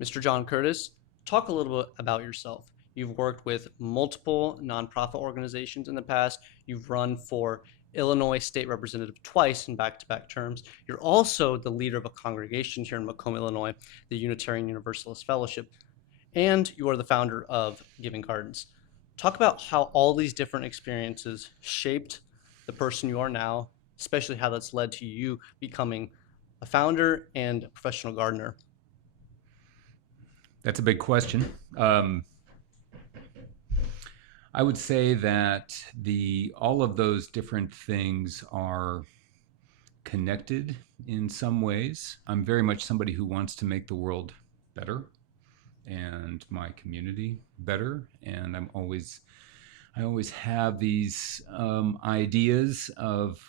Mr. John Curtis, talk a little bit about yourself. You've worked with multiple nonprofit organizations in the past. You've run for Illinois State Representative twice in back-to-back terms. You're also the leader of a congregation here in Macomb, Illinois, the Unitarian Universalist Fellowship, and you are the founder of Giving Gardens. Talk about how all these different experiences shaped the person you are now, especially how that's led to you becoming a founder and a professional gardener. That's a big question. I would say that all of those different things are connected in some ways. I'm very much somebody who wants to make the world better and my community better, and I always have these ideas of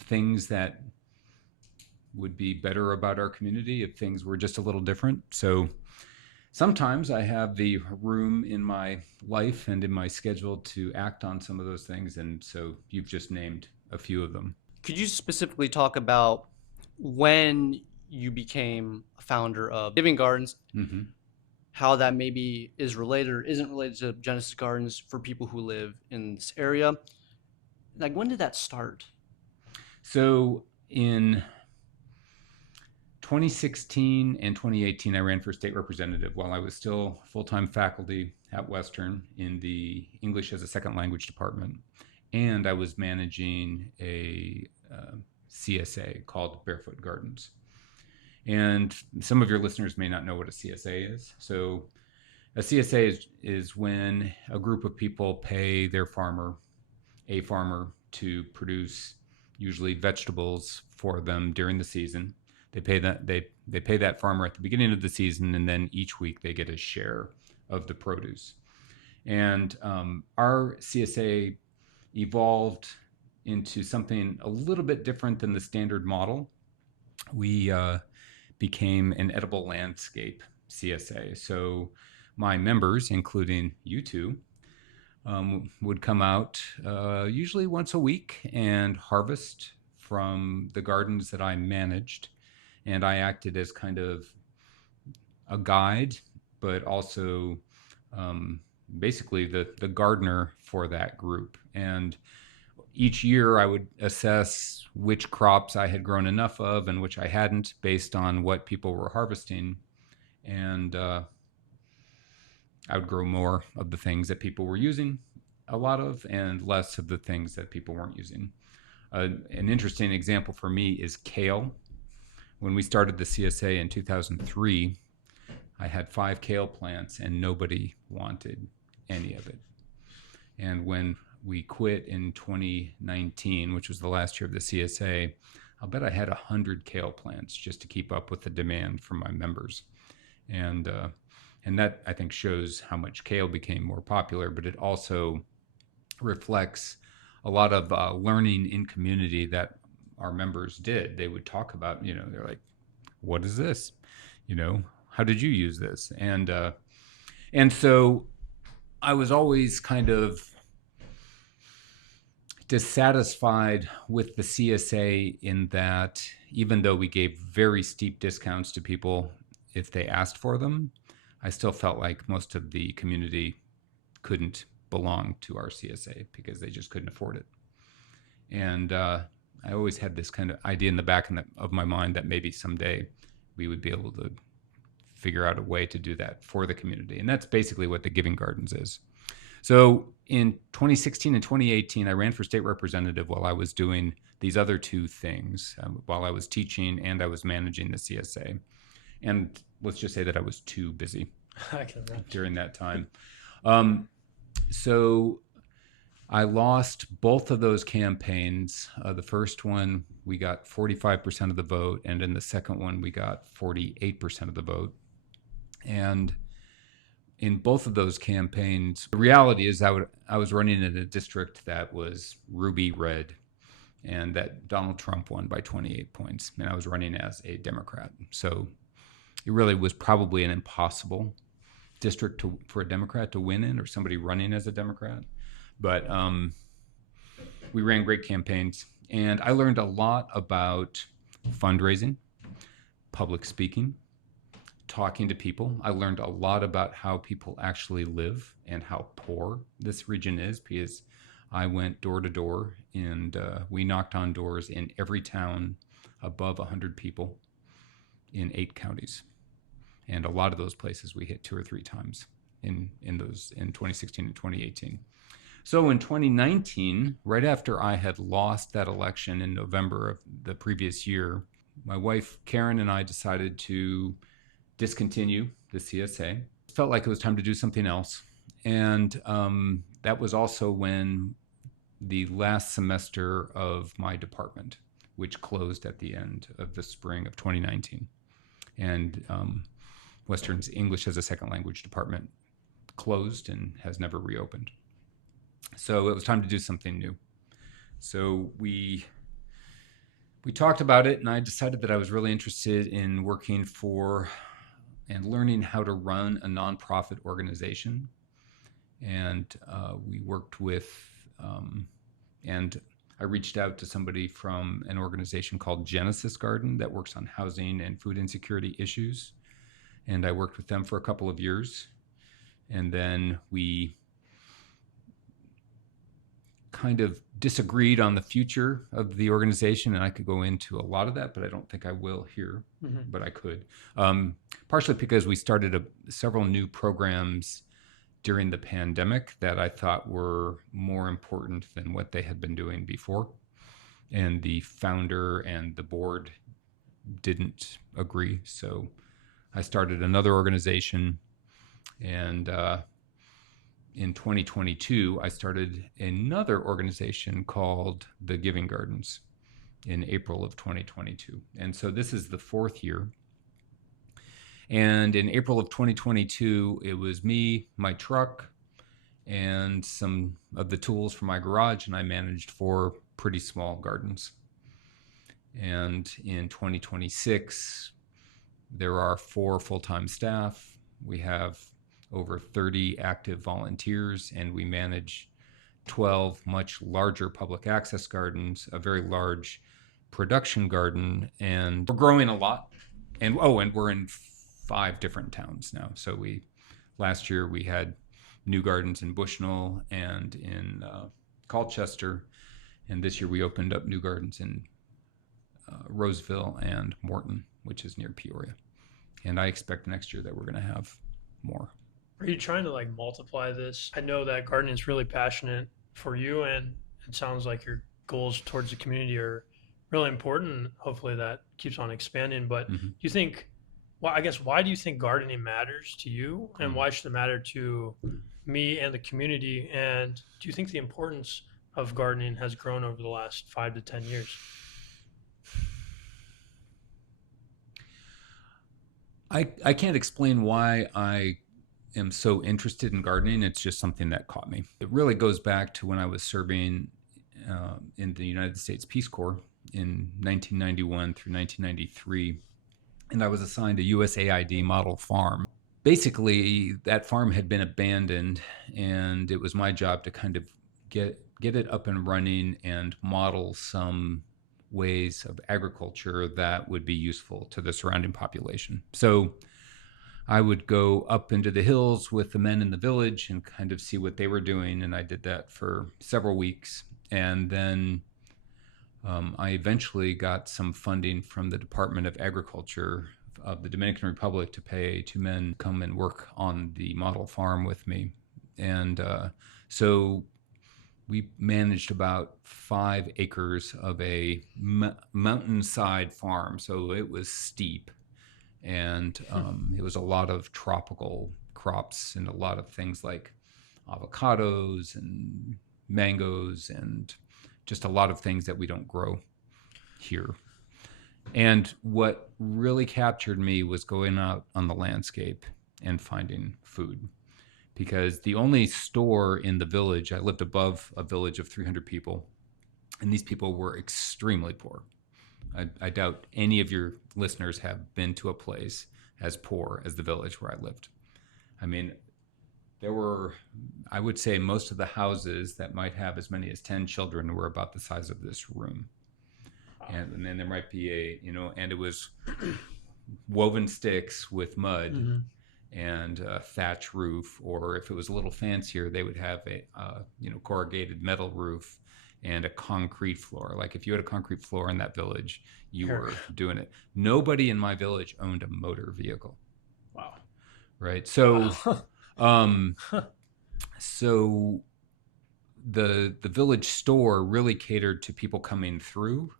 things that would be better about our community if things were just a little different. So sometimes I have the room in my life and in my schedule to act on some of those things. And so you've just named a few of them. Could you specifically talk about when you became a founder of Giving Gardens, Mm-hmm. how that maybe is related or isn't related to Genesis Gardens for people who live in this area? Like, when did that start? So in 2016 and 2018, I ran for state representative while I was still full-time faculty at Western in the English as a second language department. And I was managing a CSA called Barefoot Gardens. And some of your listeners may not know what a CSA is. So a CSA is when a group of people pay their a farmer, to produce usually vegetables for them during the season. They pay that farmer at the beginning of the season, and then each week they get a share of the produce. And our CSA evolved into something a little bit different than the standard model. We became an edible landscape CSA. So my members, including you two, would come out usually once a week and harvest from the gardens that I managed. And I acted as kind of a guide, but also basically the gardener for that group. And each year I would assess which crops I had grown enough of and which I hadn't based on what people were harvesting. And I would grow more of the things that people were using a lot of and less of the things that people weren't using. An interesting example for me is kale. When we started the CSA in 2003, I had 5 kale plants and nobody wanted any of it. And when we quit in 2019, which was the last year of the CSA, I'll bet I had 100 kale plants just to keep up with the demand from my members. And that, I think, shows how much kale became more popular, but it also reflects a lot of learning in community that our members did. They would talk about, they're like, what is this? How did you use this? And so I was always kind of dissatisfied with the CSA in that even though we gave very steep discounts to people if they asked for them, I still felt like most of the community couldn't belong to our CSA because they just couldn't afford it. And I always had this kind of idea in the back of my mind that maybe someday we would be able to figure out a way to do that for the community. And that's basically what the Giving Gardens is. So in 2016 and 2018, I ran for state representative while I was doing these other two things, while I was teaching and I was managing the CSA. And let's just say that I was too busy during that time. So I lost both of those campaigns. The first one, we got 45% of the vote, and in the second one, we got 48% of the vote. And in both of those campaigns, the reality is I was running in a district that was ruby red, and that Donald Trump won by 28 points, and I was running as a Democrat. So it really was probably an impossible district for a Democrat to win in, or somebody running as a Democrat. But we ran great campaigns, and I learned a lot about fundraising, public speaking, talking to people. I learned a lot about how people actually live and how poor this region is, because I went door to door, and we knocked on doors in every town above 100 people in 8 counties. And a lot of those places we hit 2 or 3 times in 2016 and 2018. So in 2019, right after I had lost that election in November of the previous year, my wife Karen and I decided to discontinue the CSA. It felt like it was time to do something else. And that was also when the last semester of my department, which closed at the end of the spring of 2019. And Western's English as a second language department closed and has never reopened. So it was time to do something new. So we talked about it, and I decided that I was really interested in working for and learning how to run a nonprofit organization. And we worked with, and I reached out to somebody from an organization called Genesis Garden that works on housing and food insecurity issues. And I worked with them for a couple of years. And then we kind of disagreed on the future of the organization, and I could go into a lot of that, but I don't think I will here. But I could, partially because we started several new programs during the pandemic that I thought were more important than what they had been doing before, and the founder and the board didn't agree. So I started another organization, and in 2022, I started another organization called the Giving Gardens in April of 2022. And so this is the 4th year. And in April of 2022, it was me, my truck, and some of the tools from my garage, and I managed 4 pretty small gardens. And in 2026, there are 4 full-time staff. We have over 30 active volunteers, and we manage 12 much larger public access gardens, a very large production garden, and we're growing a lot. And we're in 5 different towns now. So last year we had new gardens in Bushnell and in Colchester, and this year we opened up new gardens in Roseville and Morton, which is near Peoria. And I expect next year that we're going to have more. Are you trying to like multiply this? I know that gardening is really passionate for you, and it sounds like your goals towards the community are really important. Hopefully that keeps on expanding. But do you think, well, I guess, why do you think gardening matters to you, and why should it matter to me and the community? And do you think the importance of gardening has grown over the last 5 to 10 years? I can't explain why I am so interested in gardening. It's just something that caught me. It really goes back to when I was serving in the United States Peace Corps in 1991 through 1993, and I was assigned a USAID model farm. Basically, that farm had been abandoned, and it was my job to kind of get it up and running and model some ways of agriculture that would be useful to the surrounding population. So I would go up into the hills with the men in the village and kind of see what they were doing. And I did that for several weeks. And then I eventually got some funding from the Department of Agriculture of the Dominican Republic to pay 2 men come and work on the model farm with me. And so we managed about 5 acres of a mountainside farm. So it was steep. And it was a lot of tropical crops and a lot of things like avocados and mangoes and just a lot of things that we don't grow here. And what really captured me was going out on the landscape and finding food, because the only store in the village, I lived above a village of 300 people, and these people were extremely poor. I doubt any of your listeners have been to a place as poor as the village where I lived. I mean, there were, I would say, most of the houses that might have as many as 10 children were about the size of this room. And then there might be and it was woven sticks with mud Hmm. and a thatch roof, or if it was a little fancier, they would have a corrugated metal roof and a concrete floor. Like if you had a concrete floor in that village, you Here. were doing it. Nobody in my village owned a motor vehicle, Wow. right? So, Wow. um, so the village store really catered to people coming through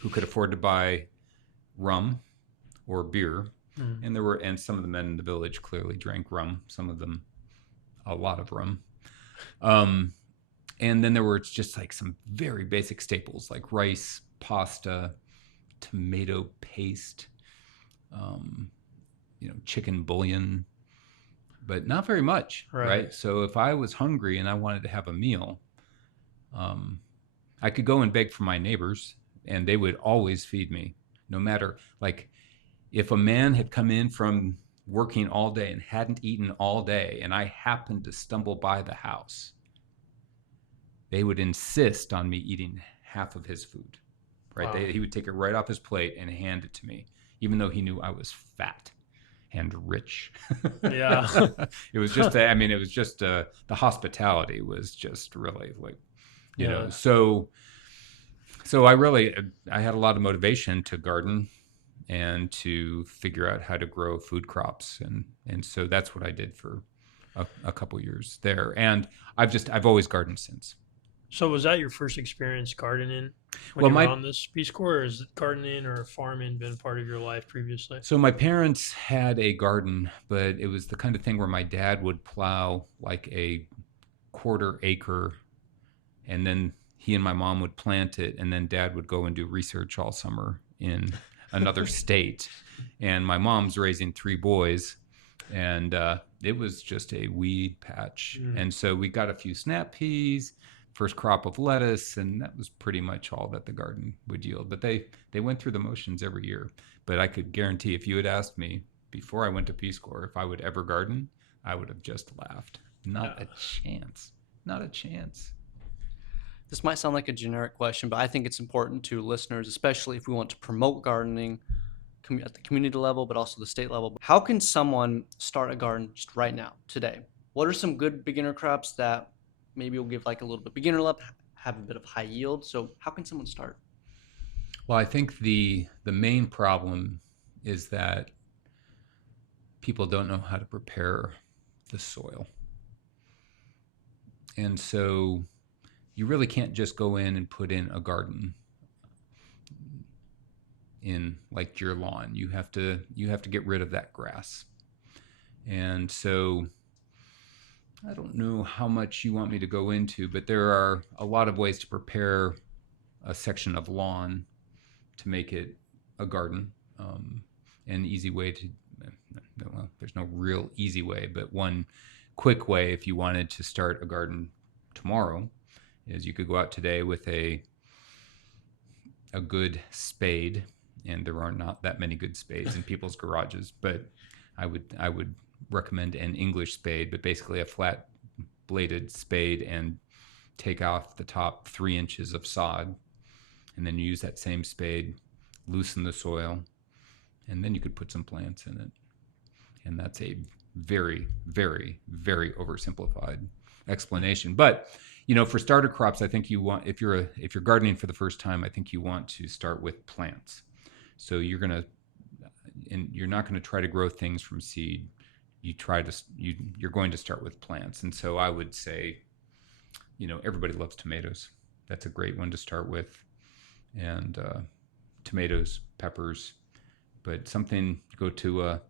who could afford to buy rum or beer. Mm. And some of the men in the village clearly drank rum, some of them a lot of rum. And then there were just like some very basic staples like rice, pasta, tomato paste, chicken bouillon, but not very much, right? So if I was hungry and I wanted to have a meal, I could go and beg for my neighbors, and they would always feed me, no matter, like, if a man had come in from working all day and hadn't eaten all day, and I happened to stumble by the house, they would insist on me eating half of his food, right? Wow. He would take it right off his plate and hand it to me, even though he knew I was fat and rich. Yeah. It was just, the hospitality was just really like, Yeah. so I had a lot of motivation to garden and to figure out how to grow food crops. And so that's what I did for a couple years there. And I've always gardened since. So was that your first experience gardening when Well, you were on this Peace Corps, or has gardening or farming been part of your life previously? So my parents had a garden, but it was the kind of thing where my dad would plow like a quarter acre, and then he and my mom would plant it, and then dad would go and do research all summer in another state. And my mom's raising 3 boys, and it was just a weed patch. And so we got a few snap peas, first crop of lettuce, and that was pretty much all that the garden would yield. But they went through the motions every year. But I could guarantee, if you had asked me before I went to Peace Corps if I would ever garden, I would have just laughed. Not a chance. Not a chance. This might sound like a generic question, but I think it's important to listeners, especially if we want to promote gardening at the community level, but also the state level. How can someone start a garden just right now, today? What are some good beginner crops that maybe will give like a little bit beginner level, have a bit of high yield? So how can someone start? Well, I think the main problem is that people don't know how to prepare the soil. And so you really can't just go in and put in a garden in like your lawn. You have to get rid of that grass. And so I don't know how much you want me to go into, but there are a lot of ways to prepare a section of lawn to make it a garden. An easy way to, well, there's no real easy way, but one quick way, if you wanted to start a garden tomorrow, is you could go out today with a good spade, and there are not that many good spades in people's garages, but I would recommend an English spade, but basically a flat bladed spade, and take off the top 3 inches of sod, and then you use that same spade, loosen the soil, and then you could put some plants in it. And that's a very, very, very oversimplified explanation. But for starter crops, I think you want, if you're gardening for the first time, I think you want to start with plants. So you're not going to try to grow things from seed. You're going to start with plants. And so I would say, everybody loves tomatoes. That's a great one to start with. And tomatoes, peppers, but something, go to a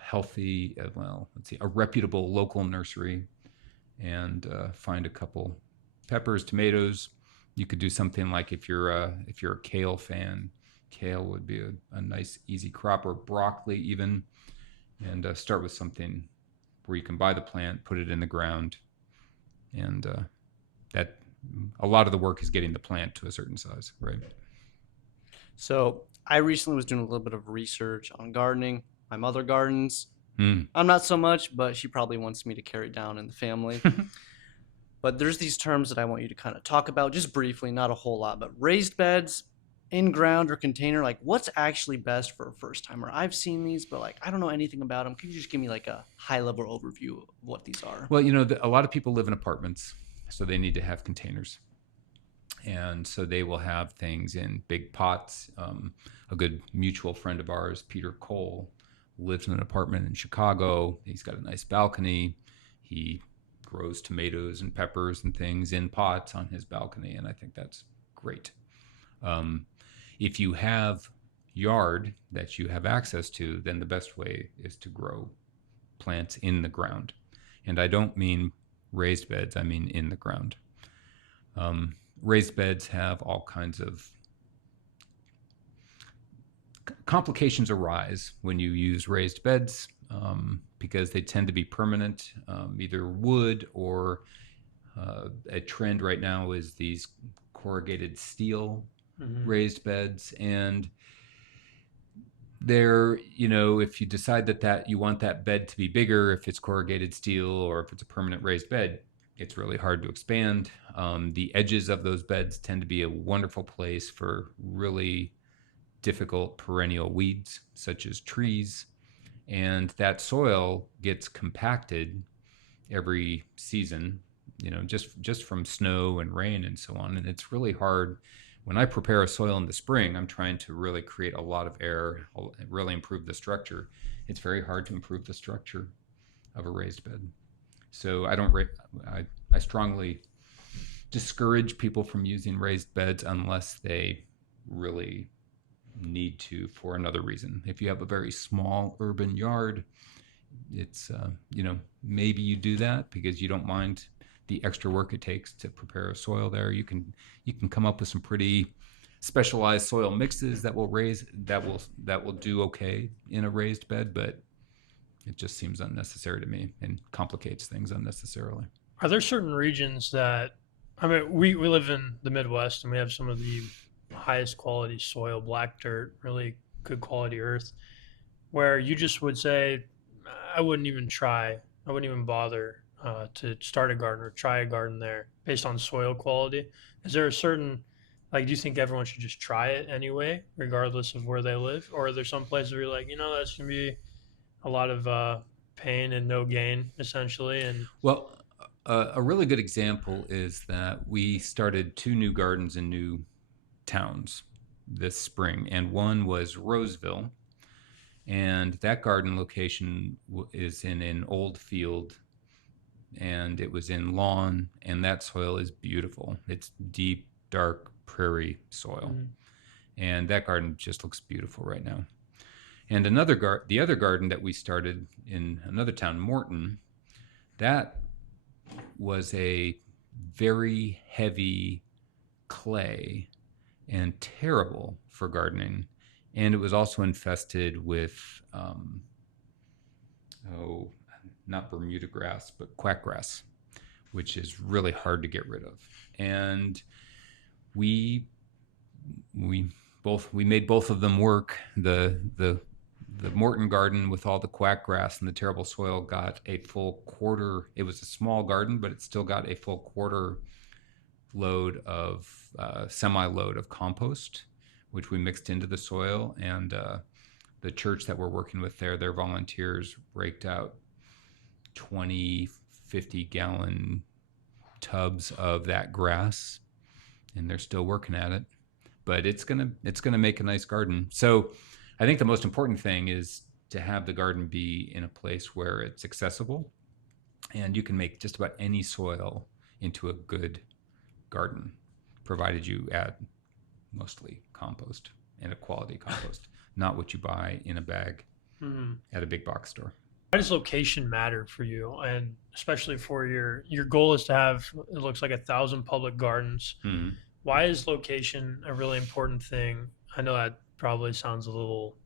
healthy, a reputable local nursery, and find a couple peppers, tomatoes. You could do something like, if you're a kale fan, kale would be a nice easy crop, or broccoli even, and start with something where you can buy the plant, put it in the ground, and that a lot of the work is getting the plant to a certain size, right? So I recently was doing a little bit of research on gardening. My mother gardens. Mm. I'm not so much, but she probably wants me to carry it down in the family. But there's these terms that I want you to kind of talk about just briefly, not a whole lot, but raised beds in ground or container, like what's actually best for a first timer? I've seen these, but like I don't know anything about them. Can you just give me like a high level overview of what these are? Well, a lot of people live in apartments, so they need to have containers. And so they will have things in big pots. A good mutual friend of ours, Peter Cole, lives in an apartment in Chicago. He's got a nice balcony. He grows tomatoes and peppers and things in pots on his balcony, and I think that's great. If you have yard that you have access to, then the best way is to grow plants in the ground. And I don't mean raised beds, I mean in the ground. Raised beds have all kinds of complications arise when you use raised beds, because they tend to be permanent, either wood or a trend right now is these corrugated steel raised beds. And they're, if you decide that you want that bed to be bigger, if it's corrugated steel or if it's a permanent raised bed, it's really hard to expand. The edges of those beds tend to be a wonderful place for really difficult perennial weeds, such as trees. And that soil gets compacted every season, just from snow and rain and so on. And it's really hard. When I prepare a soil in the spring, I'm trying to really create a lot of air, really improve the structure. It's very hard to improve the structure of a raised bed. So I strongly discourage people from using raised beds unless they really need to for another reason. If you have a very small urban yard, it's maybe you do that because you don't mind the extra work it takes to prepare a soil there. You can come up with some pretty specialized soil mixes that will do okay in a raised bed, but it just seems unnecessary to me and complicates things unnecessarily. Are there certain regions that, I mean, we live in the Midwest and we have some of the highest quality soil, black dirt, really good quality earth, where you just would say, I wouldn't even bother to start a garden or try a garden there based on soil quality? Is there a certain, like, do you think everyone should just try it anyway, regardless of where they live? Or are there some places where you're like, that's going to be a lot of pain and no gain, essentially? And well, a really good example is that we started 2 new gardens in new towns this spring, and one was Roseville, and that garden location is in an old field, and it was in lawn, and that soil is beautiful. It's deep, dark prairie soil, and that garden just looks beautiful right now. And the other garden that we started in another town, Morton, that was a very heavy clay and terrible for gardening. And it was also infested with, not Bermuda grass, but quackgrass, which is really hard to get rid of. And we made both of them work. The Morton garden with all the quackgrass and the terrible soil got a full quarter. It was a small garden, but it still got a full quarter load of semi-load of compost, which we mixed into the soil. And the church that we're working with there, their volunteers raked out 20 50-gallon tubs of that grass, and they're still working at it. But it's gonna make a nice garden. So I think the most important thing is to have the garden be in a place where it's accessible, and you can make just about any soil into a good garden, provided you add mostly compost and a quality compost, not what you buy in a bag at a big box store. why does location matter for you? And especially for your goal is to have, it looks like 1,000 public gardens. Why is location a really important thing? I know that probably sounds a little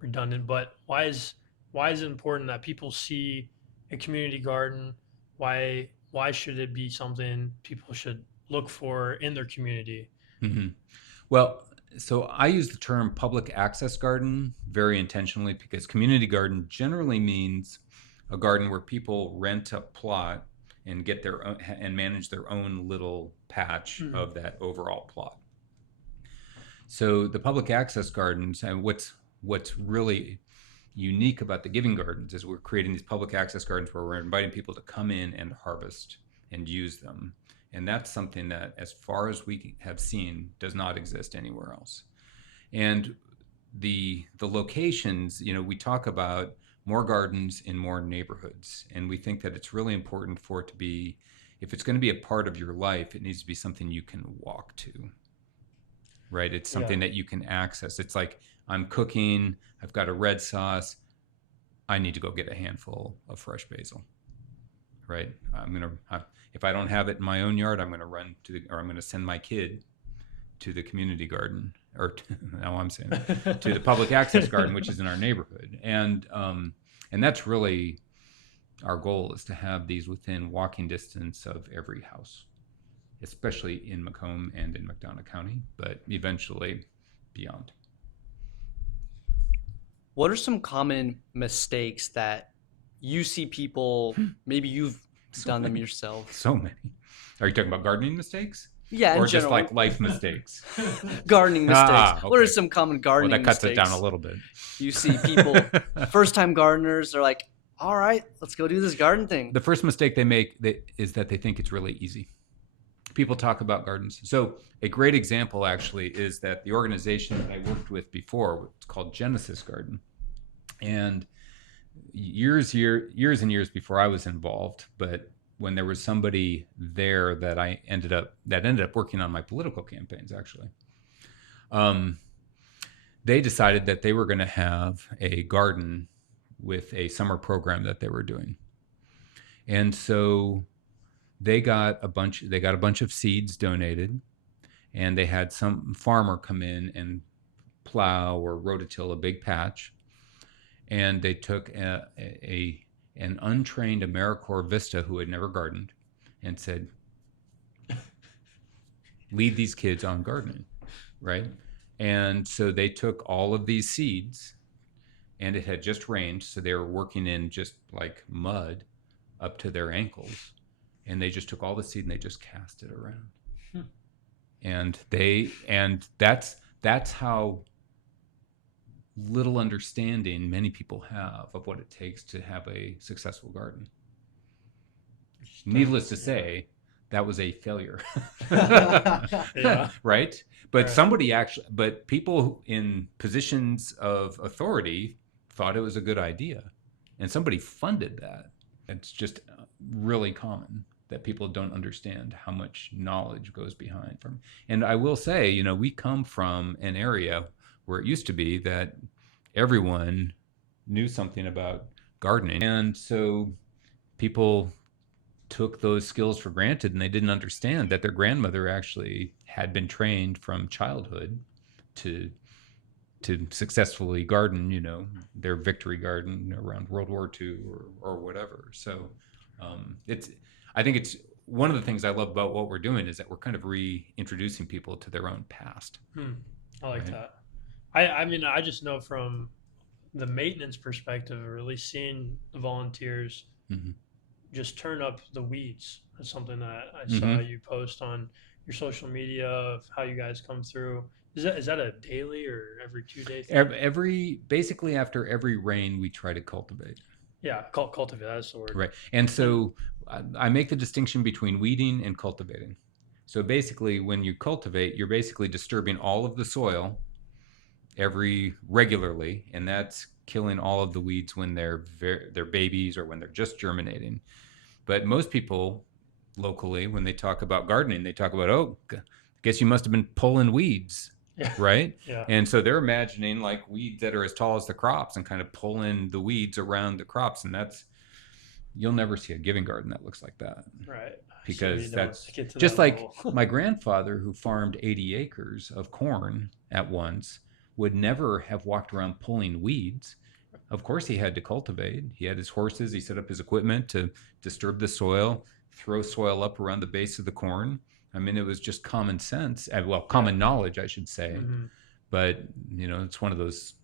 redundant, but why is it important that people see a community garden? Why should it be something people should look for in their community? Well, so I use the term public access garden very intentionally, because community garden generally means a garden where people rent a plot and get their own and manage their own little patch of that overall plot. So the public access gardens, and what's really unique about the Giving Gardens is we're creating these public access gardens where we're inviting people to come in and harvest and use them. And that's something that, as far as we have seen, does not exist anywhere else. And the locations, we talk about more gardens in more neighborhoods, and we think that it's really important for it to be, if it's going to be a part of your life, it needs to be something you can walk to, right? It's something that you can access. It's like, I'm cooking, I've got a red sauce, I need to go get a handful of fresh basil, right? If I don't have it in my own yard, I'm going to send my kid to the community garden, or now I'm saying to the public access garden, which is in our neighborhood. And that's really our goal, is to have these within walking distance of every house, especially in Macomb and in McDonough County, but eventually beyond. What are some common mistakes that you see people, maybe you've done them yourself? So many. Are you talking about gardening mistakes? Yeah, or in just general. like life mistakes? Gardening mistakes. Okay. What are some common gardening Well, that cuts mistakes? it down a little bit. You see people, first-time gardeners, are like, all right, let's go do this garden thing. The first mistake they make is that they think it's really easy. People talk about gardens. So a great example actually is that the organization that I worked with before, it's called Genesis Garden. And years and years before I was involved, but when there was somebody there that ended up working on my political campaigns, actually, they decided that they were going to have a garden with a summer program that they were doing. And so they got a bunch of seeds donated, and they had some farmer come in and plow or rototill a big patch. And they took an untrained AmeriCorps Vista who had never gardened and said, lead these kids on gardening, right? And so they took all of these seeds, and it had just rained, so they were working in just like mud up to their ankles. And they just took all the seed and they just cast it around. And that's how little understanding many people have of what it takes to have a successful garden. Needless to say, that was a failure. Yeah. Right? But Right. but people in positions of authority thought it was a good idea, and somebody funded that. It's just really common that people don't understand how much knowledge goes behind from. And I will say, we come from an area where it used to be that everyone knew something about gardening. And so people took those skills for granted, and they didn't understand that their grandmother actually had been trained from childhood to successfully garden, their victory garden around World War II or whatever. So I think it's one of the things I love about what we're doing is that we're kind of reintroducing people to their own past. I like Right. that. I mean, I just know from the maintenance perspective, or at least seeing the volunteers Mhm. just turn up the weeds. That's something that I saw you post on your social media of how you guys come through. Is that a daily or every 2 day thing? Basically after every rain, we try to cultivate. Yeah, cultivate. That's the word. Right. And so I make the distinction between weeding and cultivating. So basically, when you cultivate, you're basically disturbing all of the soil regularly, and that's killing all of the weeds when they're babies or when they're just germinating. But most people locally, when they talk about gardening, they talk about, oh, I guess you must have been pulling weeds. Yeah. Right? Yeah. And so they're imagining like weeds that are as tall as the crops and kind of pulling the weeds around the crops. And you'll never see a giving garden that looks like that. Right. Because So you don't that's get to just that like level. my grandfather, who farmed 80 acres of corn at once, would never have walked around pulling weeds. Of course, he had to cultivate. He had his horses. He set up his equipment to disturb the soil, throw soil up around the base of the corn. I mean, it was just common sense. Well, common knowledge, I should say. Mhm. But, it's one of those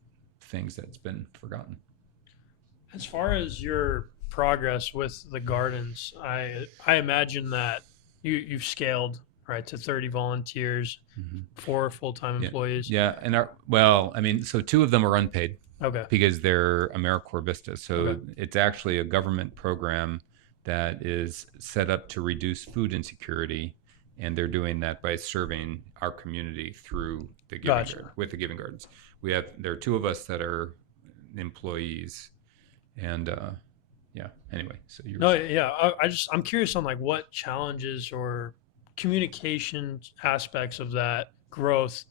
things that's been forgotten. As far as your progress with the gardens, I imagine that you've scaled, right, to 30 volunteers, Mhm. 4 full-time Yeah. employees. Yeah, and I mean, so 2 of them are unpaid Okay. because they're AmeriCorps Vista. So Okay. it's actually a government program that is set up to reduce food insecurity, and they're doing that by serving our community through the Giving Gotcha. Garden, with the Giving Gardens. There are 2 of us that are employees, and yeah. Anyway, so you were No, saying. yeah, I'm curious on like what challenges or communication aspects of that growth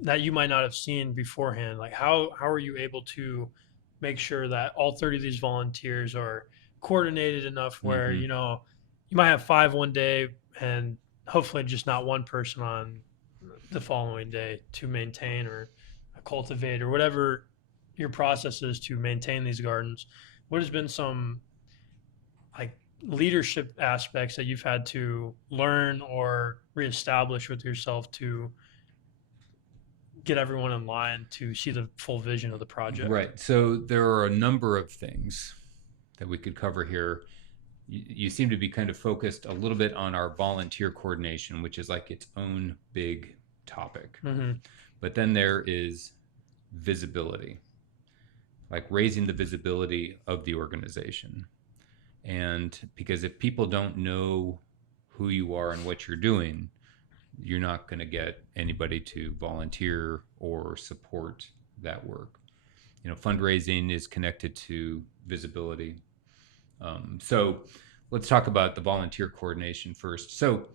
that you might not have seen beforehand. Like how are you able to make sure that all 30 of these volunteers are coordinated enough where, Mhm. you know, you might have 5 one day and hopefully just not one person on the following day to maintain or cultivate or whatever your process is to maintain these gardens. What has been some like leadership aspects that you've had to learn or reestablish with yourself to get everyone in line to see the full vision of the project? Right. So there are a number of things that we could cover here. You seem to be kind of focused a little bit on our volunteer coordination, which is like its own big topic. Mm-hmm. But then there is visibility, like raising the visibility of the organization. And because if people don't know who you are and what you're doing, you're not going to get anybody to volunteer or support that work. You know, fundraising is connected to visibility. So let's talk about the volunteer coordination first. So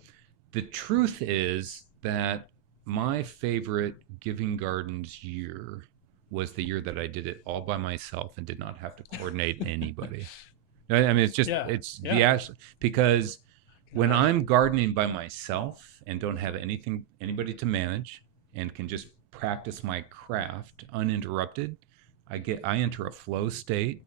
the truth is that my favorite Giving Gardens year was the year that I did it all by myself and did not have to coordinate anybody. I mean, it's just, Yeah. it's Yeah. the actual, because when imagine. I'm gardening by myself and don't have anybody to manage and can just practice my craft uninterrupted, I enter a flow state.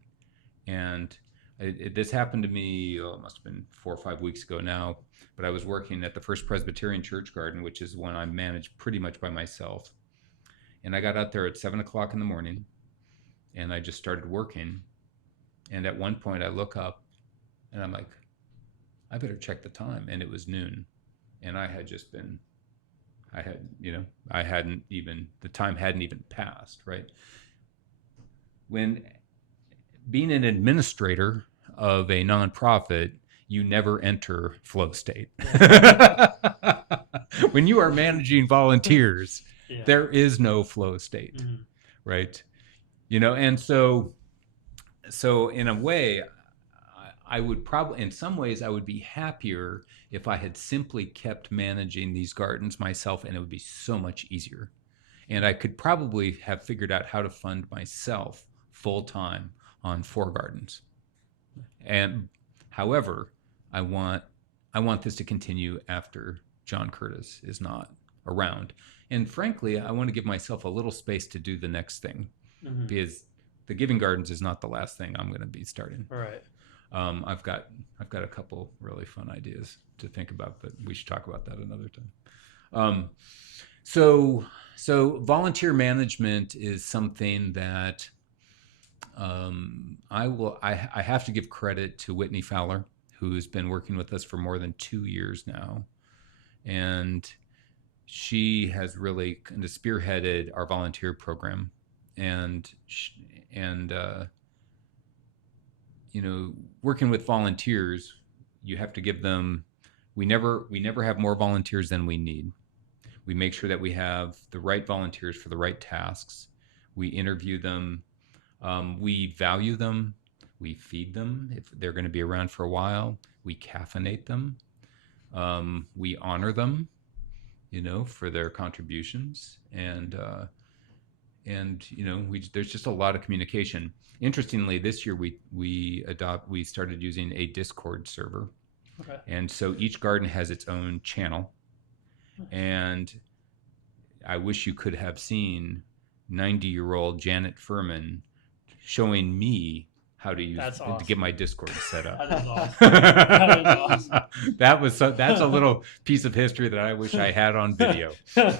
And this happened to me, it must have been 4 or 5 weeks ago now, but I was working at the First Presbyterian Church Garden, which is one I manage pretty much by myself. And I got out there at 7 o'clock in the morning and I just started working. And at one point I look up and I'm like, I better check the time. And it was noon. And I had just been, the time hadn't even passed, right? When being an administrator of a nonprofit, you never enter flow state. When you are managing volunteers, Yeah. there is no flow state, Mhm. right? You know, and so in a way, I would probably, in some ways, I would be happier if I had simply kept managing these gardens myself, and it would be so much easier. And I could probably have figured out how to fund myself full time on 4 gardens. And however, I want this to continue after John Curtis is not around. And frankly, I want to give myself a little space to do the next thing, Mhm. because the Giving Gardens is not the last thing I'm going to be starting. All right. I've got a couple really fun ideas to think about, but we should talk about that another time. So volunteer management is something that I have to give credit to Whitney Fowler, who's been working with us for more than 2 years now, and she has really kind of spearheaded our volunteer program, and you know, working with volunteers, you have to give them. We never have more volunteers than we need. We make sure that we have the right volunteers for the right tasks. We interview them. We value them. We feed them if they're going to be around for a while. We caffeinate them. We honor them, you know, for their contributions. And you know, there's just a lot of communication. Interestingly, this year we started using a Discord server. Okay. And so each garden has its own channel. And I wish you could have seen 90-year-old Janet Furman showing me how to use to get my Discord set up. That is awesome. That is awesome. That's a little piece of history that I wish I had on video. Because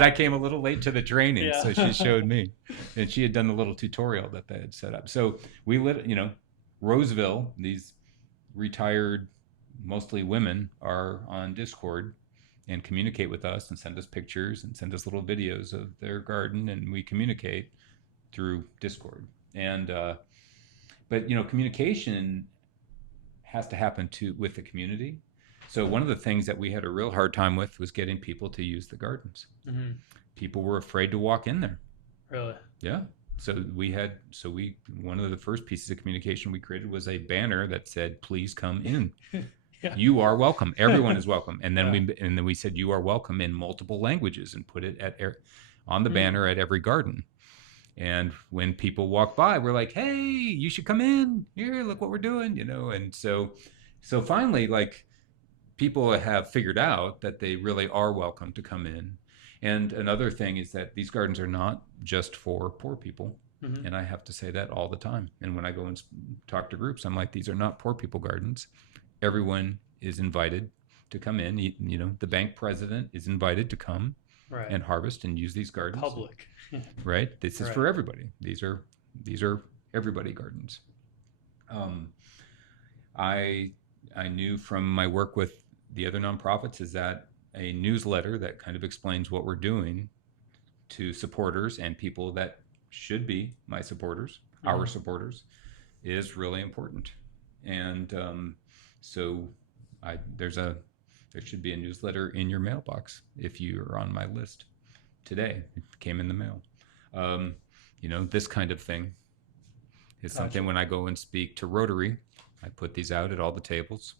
I came a little late to the training, Yeah. so she showed me, and she had done the little tutorial that they had set up. So we Roseville, these retired mostly women, are on Discord and communicate with us and send us pictures and send us little videos of their garden, and we communicate through Discord. And but communication has to happen with the community. So one of the things that we had a real hard time with was getting people to use the gardens. Mm-hmm. People were afraid to walk in there. Really? Yeah. So one of the first pieces of communication we created was a banner that said, "Please come in. Yeah. You are welcome. Everyone is welcome." And then Yeah. we said, "You are welcome" in multiple languages, and put it on the banner at every garden. And when people walk by, we're like, "Hey, you should come in here. Look what we're doing," And so finally, like, people have figured out that they really are welcome to come in. And another thing is that these gardens are not just for poor people. Mm-hmm. And I have to say that all the time. And when I go and talk to groups, I'm like, these are not poor people gardens. Everyone is invited to come in. The bank president is invited to come Right. and harvest and use these gardens. Public. Right? This is Right. for everybody. These are everybody gardens. I knew from my work with the other nonprofits is that a newsletter that kind of explains what we're doing to supporters and people that should be my supporters, our supporters, is really important. And so there should be a newsletter in your mailbox if you're on my list today. It came in the mail. This kind of thing is something when I go and speak to Rotary, I put these out at all the tables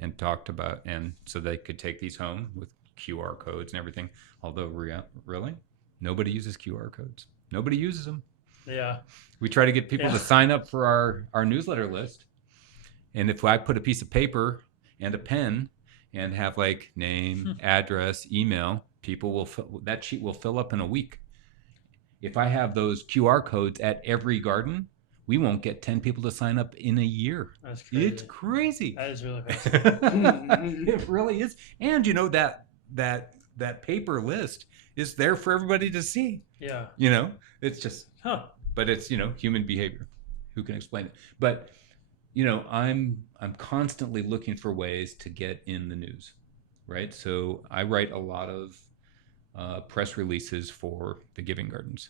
and talked about, and so they could take these home with QR codes and everything. Although really, nobody uses QR codes. Nobody uses them. Yeah. We try to get people to sign up for our newsletter list. And if I put a piece of paper and a pen and have like name, address, email, that sheet will fill up in a week. If I have those QR codes at every garden, we won't get 10 people to sign up in a year. That's crazy. It's crazy. That is really crazy. It really is. And that paper list is there for everybody to see. Yeah. It's just, but it's, human behavior. Who can explain it? But, I'm constantly looking for ways to get in the news, right? So I write a lot of press releases for the Giving Gardens.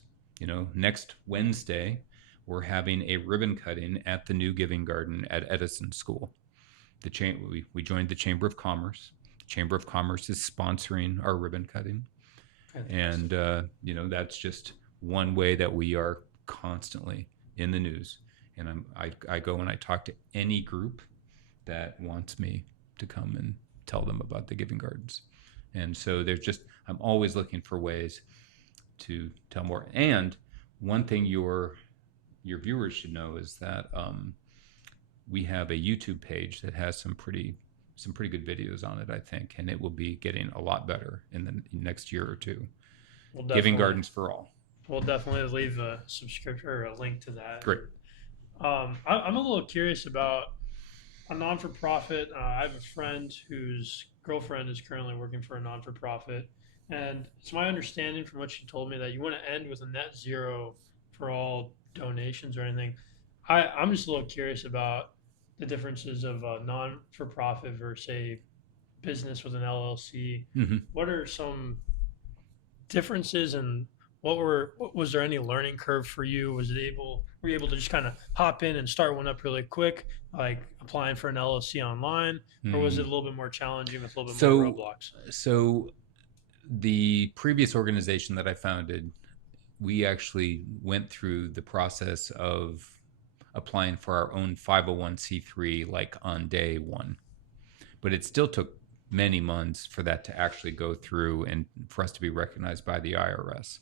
Next Wednesday, we're having a ribbon cutting at the new Giving Garden at Edison School. We joined the Chamber of Commerce. Chamber of Commerce is sponsoring our ribbon cutting. And, that's just one way that we are constantly in the news. And I go and I talk to any group that wants me to come and tell them about the Giving Gardens. And so I'm always looking for ways to tell more. And one thing your viewers should know is that we have a YouTube page that has some pretty good videos on it, I think, and it will be getting a lot better in the next year or two. Giving Gardens for All. We'll definitely leave a subscription or a link to that. Great. I'm a little curious about a non-for-profit. I have a friend whose girlfriend is currently working for a non-for-profit, and it's my understanding from what she told me that you want to end with a net zero for all donations or anything. I'm just a little curious about the differences of a non-for-profit versus a business with an LLC. Mm-hmm. What are some differences, and was there any learning curve for you? Were you able to just kind of hop in and start one up really quick, like applying for an LLC online, or was it a little bit more challenging with a little bit more roadblocks? So the previous organization that I founded, we actually went through the process of applying for our own 501c3 like on day one, but it still took many months for that to actually go through and for us to be recognized by the IRS.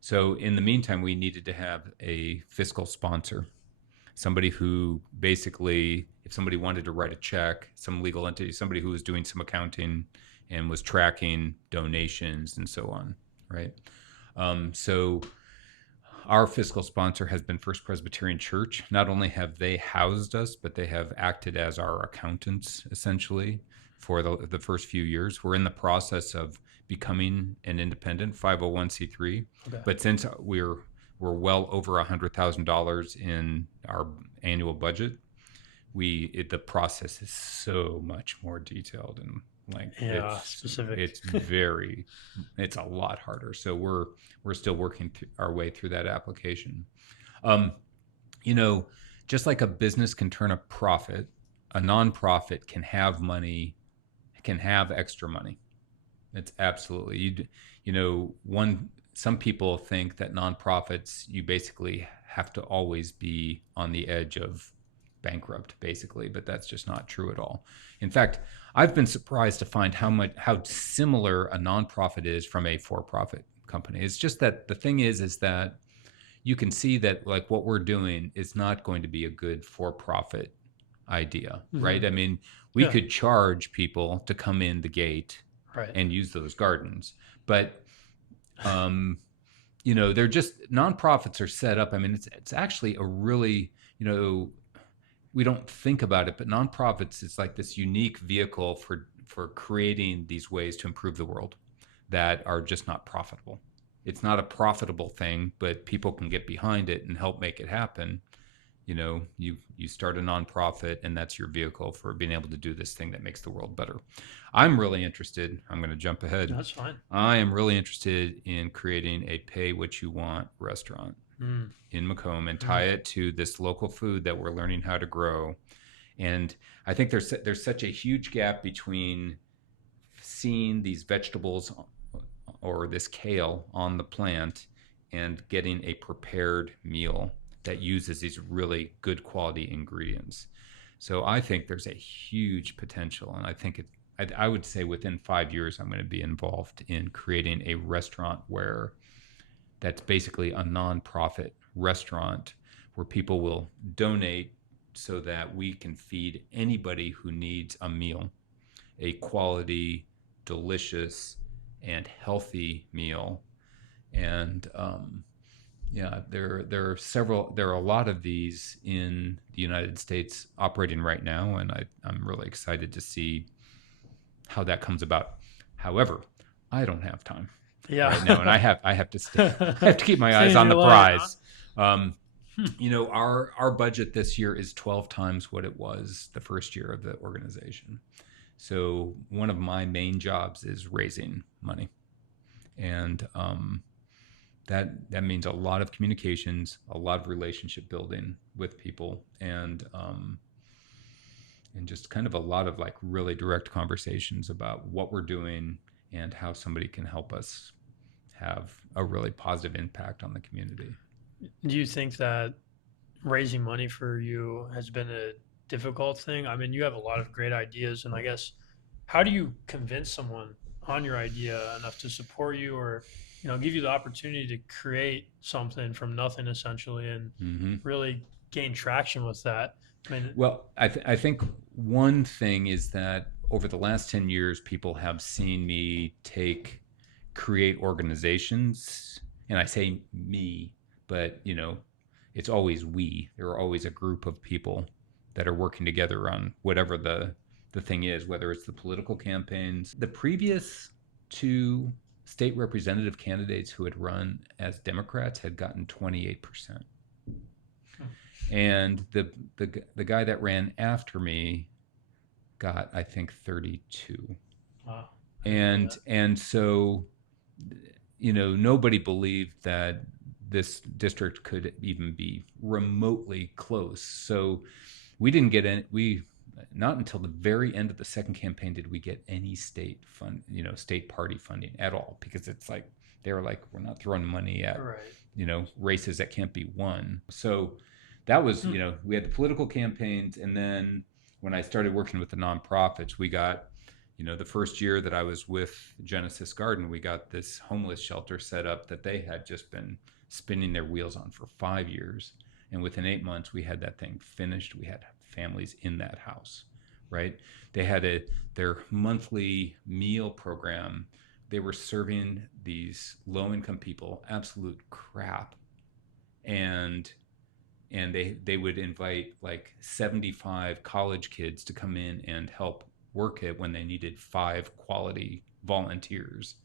So in the meantime, we needed to have a fiscal sponsor, somebody who basically, if somebody wanted to write a check, some legal entity, somebody who was doing some accounting and was tracking donations and so on, right? So our fiscal sponsor has been First Presbyterian Church. Not only have they housed us, but they have acted as our accountants, essentially, for the first few years. We're in the process of becoming an independent 501c3. Okay. But since we're well over $100,000 in our annual budget, the process is so much more detailed, and like specific. It's a lot harder. So we're still working our way through that application. You know, just like a business can turn a profit, a nonprofit can have money, can have extra money. It's absolutely, some people think that nonprofits, you basically have to always be on the edge of bankrupt, basically, but that's just not true at all. In fact, I've been surprised to find how similar a nonprofit is from a for-profit company. It's just that the thing is that you can see that like what we're doing is not going to be a good for-profit idea, right? I mean, we could charge people to come in the gate and use those gardens, but they're just, nonprofits are set up. I mean, it's actually a really, we don't think about it, but nonprofits is like this unique vehicle for creating these ways to improve the world that are just not profitable. It's not a profitable thing, but people can get behind it and help make it happen. You start a nonprofit, and that's your vehicle for being able to do this thing that makes the world better. I'm really interested. I'm going to jump ahead. That's fine. I am really interested in creating a pay what you want restaurant in Macomb and tie it to this local food that we're learning how to grow. And I think there's such a huge gap between seeing these vegetables or this kale on the plant and getting a prepared meal that uses these really good quality ingredients. So I think there's a huge potential, and I think I would say within 5 years I'm going to be involved in creating a restaurant where that's basically a nonprofit restaurant where people will donate so that we can feed anybody who needs a meal, a quality, delicious, and healthy meal. And there are a lot of these in the United States operating right now, and I'm really excited to see how that comes about. However, I don't have time right now, and I have to keep my eyes on the prize. Huh? Our budget this year is 12 times what it was the first year of the organization. So one of my main jobs is raising money, and that means a lot of communications, a lot of relationship building with people, and just kind of a lot of like really direct conversations about what we're doing and how somebody can help us have a really positive impact on the community. Do you think that raising money for you has been a difficult thing? I mean, you have a lot of great ideas, and I guess, how do you convince someone on your idea enough to support you, or give you the opportunity to create something from nothing essentially, and really gain traction with that? I mean, well, I think one thing is that over the last 10 years, people have seen me create organizations, and I say me, but it's always we. There are always a group of people that are working together on whatever the thing is, whether it's the political campaigns. The previous two state representative candidates who had run as Democrats had gotten 28%. And the guy that ran after me got, I think, 32. Wow. And so, nobody believed that this district could even be remotely close. So we didn't get not until the very end of the second campaign did we get any state state party funding at all, because it's like, they were like, we're not throwing money at, races that can't be won. So that was, we had the political campaigns. And then when I started working with the nonprofits, we got, the first year that I was with Genesis Garden, we got this homeless shelter set up that they had just been spinning their wheels on for 5 years. And within 8 months, we had that thing finished. We had families in that house, right? They had their monthly meal program. They were serving these low-income people absolute crap. And they would invite like 75 college kids to come in and help work it when they needed 5 quality volunteers.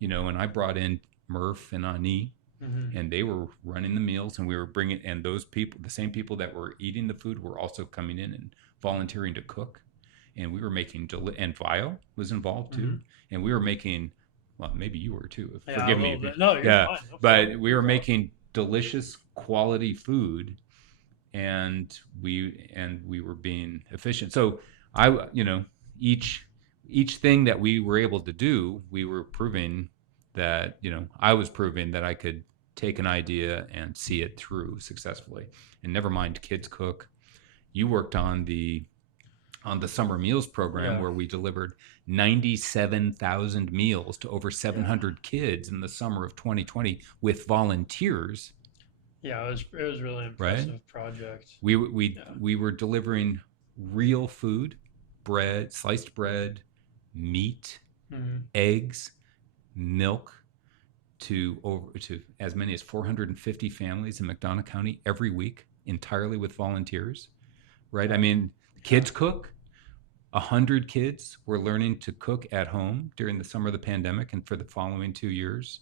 And I brought in Murph and Ani, and they were running the meals, and we were bringing, and those people, the same people that were eating the food, were also coming in and volunteering to cook, and we were making and Vio was involved too, and we were making, well, maybe you were too, Yeah, forgive a me, little bit. No, you're yeah, fine. No but problem. we No were problem. making delicious quality food, and we were being efficient. So each thing that we were able to do, we were proving that, I was proving that I could take an idea and see it through successfully. And never mind Kids Cook. You worked on the summer meals program, Yeah. where we delivered 97,000 meals to over 700 kids in the summer of 2020 with volunteers. Yeah, it was really impressive project. We were delivering real food, bread, sliced bread, meat, eggs, milk to as many as 450 families in McDonough County every week, entirely with volunteers. Right? I mean, Kids Cook. 100 kids were learning to cook at home during the summer of the pandemic, and for the following 2 years,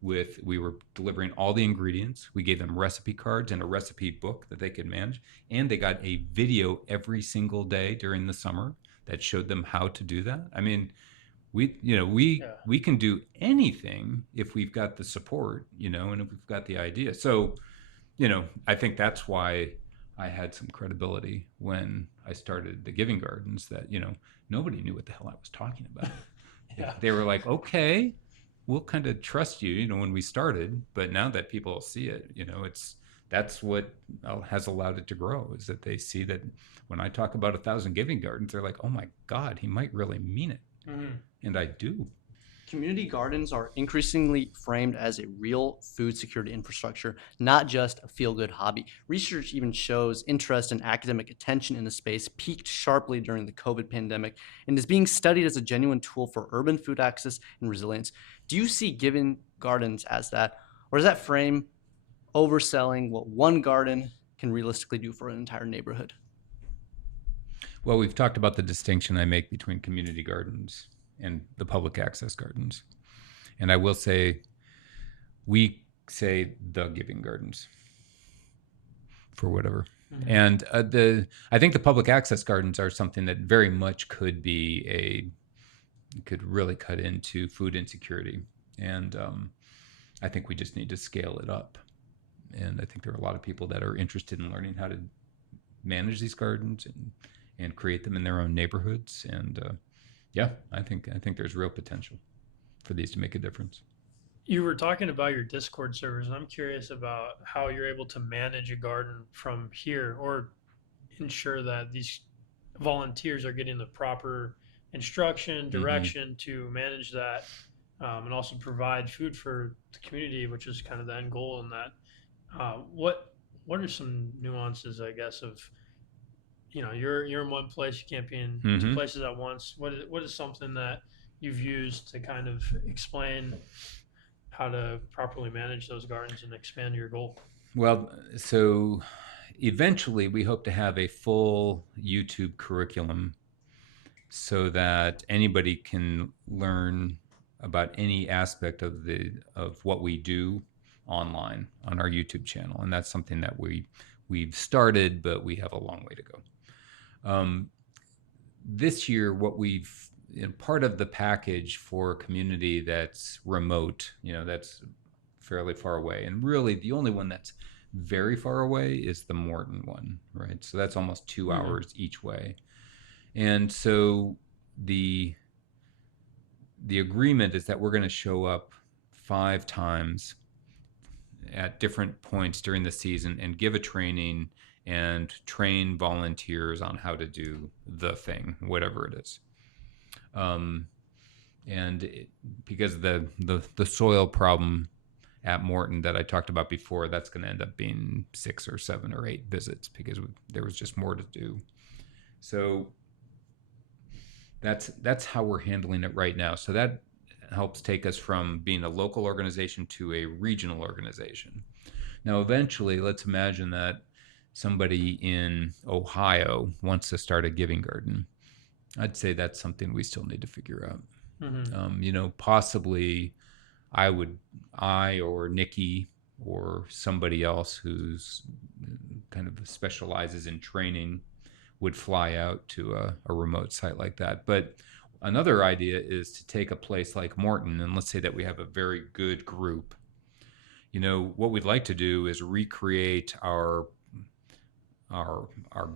we were delivering all the ingredients. We gave them recipe cards and a recipe book that they could manage, and they got a video every single day during the summer that showed them how to do that. I mean, we can do anything if we've got the support, and if we've got the idea. So, I think that's why I had some credibility when I started the Giving Gardens, that, nobody knew what the hell I was talking about. Yeah. They were like, okay, we'll kind of trust you, when we started, but now that people see it, that's what has allowed it to grow, is that they see that when I talk about 1,000 Giving Gardens, they're like, oh my God, he might really mean it. And I do. Community gardens are increasingly framed as a real food security infrastructure, not just a feel-good hobby. Research even shows interest and academic attention in the space peaked sharply during the COVID pandemic and is being studied as a genuine tool for urban food access and resilience. Do you see Giving Gardens as that, or is that frame overselling what one garden can realistically do for an entire neighborhood? Well, we've talked about the distinction I make between community gardens and the public access gardens. And I will say, we say the Giving Gardens for whatever. And I think the public access gardens are something that very much could really cut into food insecurity. And I think we just need to scale it up. And I think there are a lot of people that are interested in learning how to manage these gardens and create them in their own neighborhoods. And I think there's real potential for these to make a difference. You were talking about your Discord servers, and I'm curious about how you're able to manage a garden from here, or ensure that these volunteers are getting the proper instruction, direction to manage that, and also provide food for the community, which is kind of the end goal in that. What are some nuances, I guess, of you're in one place, you can't be in two places at once. What is something that you've used to kind of explain how to properly manage those gardens and expand your goal? Well, so eventually we hope to have a full YouTube curriculum so that anybody can learn about any aspect of what we do online on our YouTube channel. And that's something that we've started, but we have a long way to go. This year, what part of the package for a community that's remote, that's fairly far away, and really the only one that's very far away is the Morton one, right? So that's almost 2 hours each way. And so the agreement is that we're going to show up 5 times at different points during the season and give a training and train volunteers on how to do the thing, whatever it is. Because the soil problem at Morton that I talked about before, that's going to end up being 6 or 7 or 8 visits because there was just more to do. So that's how we're handling it right now. So that helps take us from being a local organization to a regional organization. Now, eventually, let's imagine that somebody in Ohio wants to start a Giving Garden. I'd say that's something we still need to figure out. Possibly I or Nikki or somebody else who's kind of specializes in training would fly out to a remote site like that. But another idea is to take a place like Morton, and let's say that we have a very good group. What we'd like to do is recreate our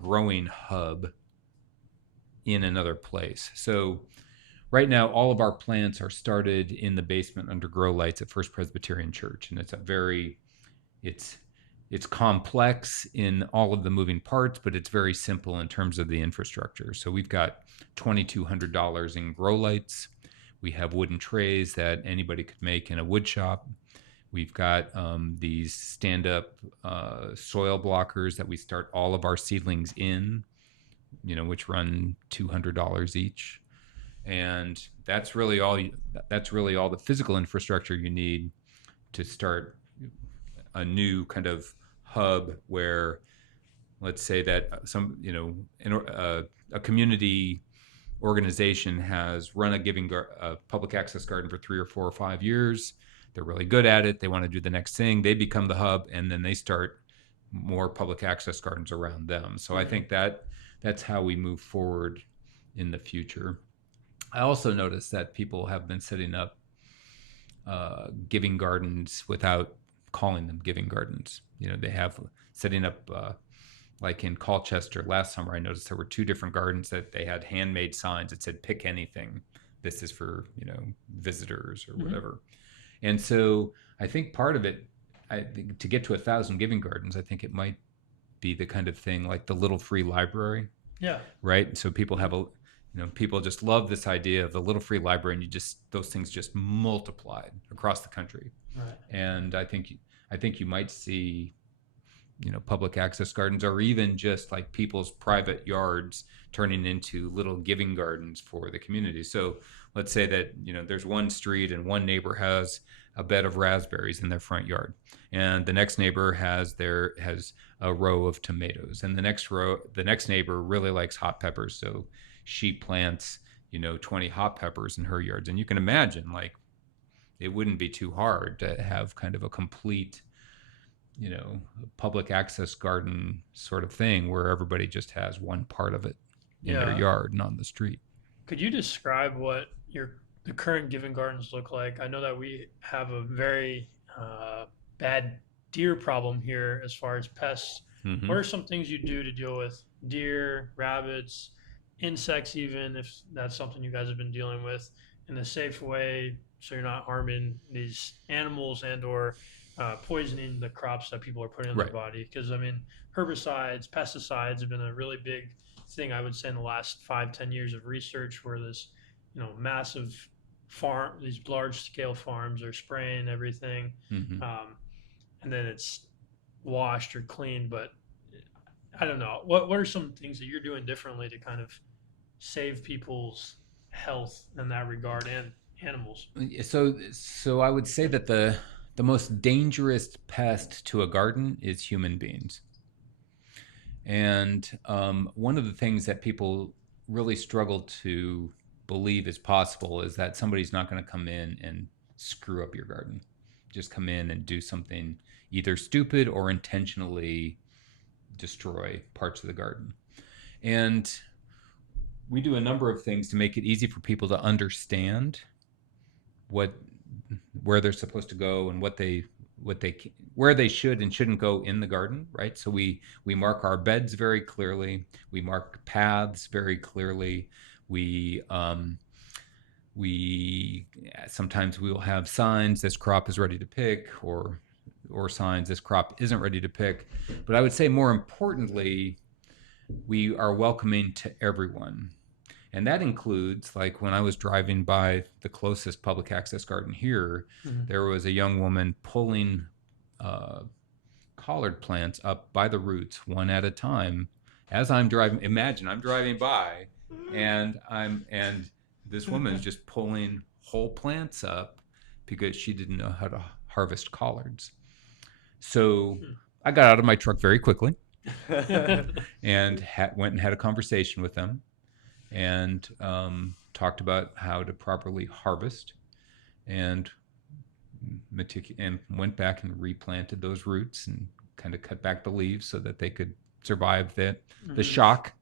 growing hub in another place. So right now, all of our plants are started in the basement under grow lights at First Presbyterian Church, and it's complex in all of the moving parts, but it's very simple in terms of the infrastructure. So we've got $2,200 in grow lights. We have wooden trays that anybody could make in a wood shop. We've got these stand-up soil blockers that we start all of our seedlings in, which run $200 each. And that's really all the physical infrastructure you need to start a new kind of hub where, let's say that a community organization has run a public access garden for 3 or 4 or 5 years. They're really good at it. They want to do the next thing. They become the hub, and then they start more public access gardens around them. So I think that's how we move forward in the future. I also noticed that people have been setting up giving gardens without calling them giving gardens. They have setting up, like in Colchester last summer, I noticed there were 2 different gardens that they had handmade signs that said, pick anything. This is for, visitors or whatever. And so I think part of it, to get to 1,000 giving gardens, I think it might be the kind of thing like the little free library. Yeah. Right. So people have people just love this idea of the little free library, and those things just multiplied across the country. Right. And I think you might see, public access gardens, or even just like people's private yards turning into little giving gardens for the community. So let's say that, there's one street and one neighbor has a bed of raspberries in their front yard, and the next neighbor has a row of tomatoes, and the next neighbor really likes hot peppers, so she plants 20 hot peppers in her yards. And you can imagine, like, it wouldn't be too hard to have kind of a complete public access garden sort of thing where everybody just has one part of it in their yard and on the street. Could you describe what the current giving gardens look like? I know that we have a very bad deer problem here as far as pests. Mm-hmm. What are some things you do to deal with deer, rabbits, insects, even if that's something you guys have been dealing with, in a safe way, so you're not harming these animals and or poisoning the crops that people are putting in their body? Because herbicides, pesticides have been a really big thing, I would say, in the last 5-10 years of research, where this massive these large scale farms are spraying everything, mm-hmm. And then it's washed or cleaned. But I don't know, what are some things that you're doing differently to kind of save people's health in that regard, and animals? So I would say that the most dangerous pest to a garden is human beings. And one of the things that people really struggle to believe is possible is that somebody's not going to come in and screw up your garden. Just come in and do something either stupid or intentionally destroy parts of the garden. And we do a number of things to make it easy for people to understand where they're supposed to go and where they should and shouldn't go in the garden, right? So we mark our beds very clearly. We mark paths very clearly. We sometimes we will have signs, this crop is ready to pick, or signs, this crop isn't ready to pick. But I would say more importantly, we are welcoming to everyone. And that includes, like, when I was driving by the closest public access garden here, mm-hmm. there was a young woman pulling collard plants up by the roots one at a time as I'm driving. Imagine I'm driving by, and this woman's just pulling whole plants up because she didn't know how to harvest collards. So I got out of my truck very quickly and went and had a conversation with them, and talked about how to properly harvest. And and went back and replanted those roots and kind of cut back the leaves so that they could survive the shock,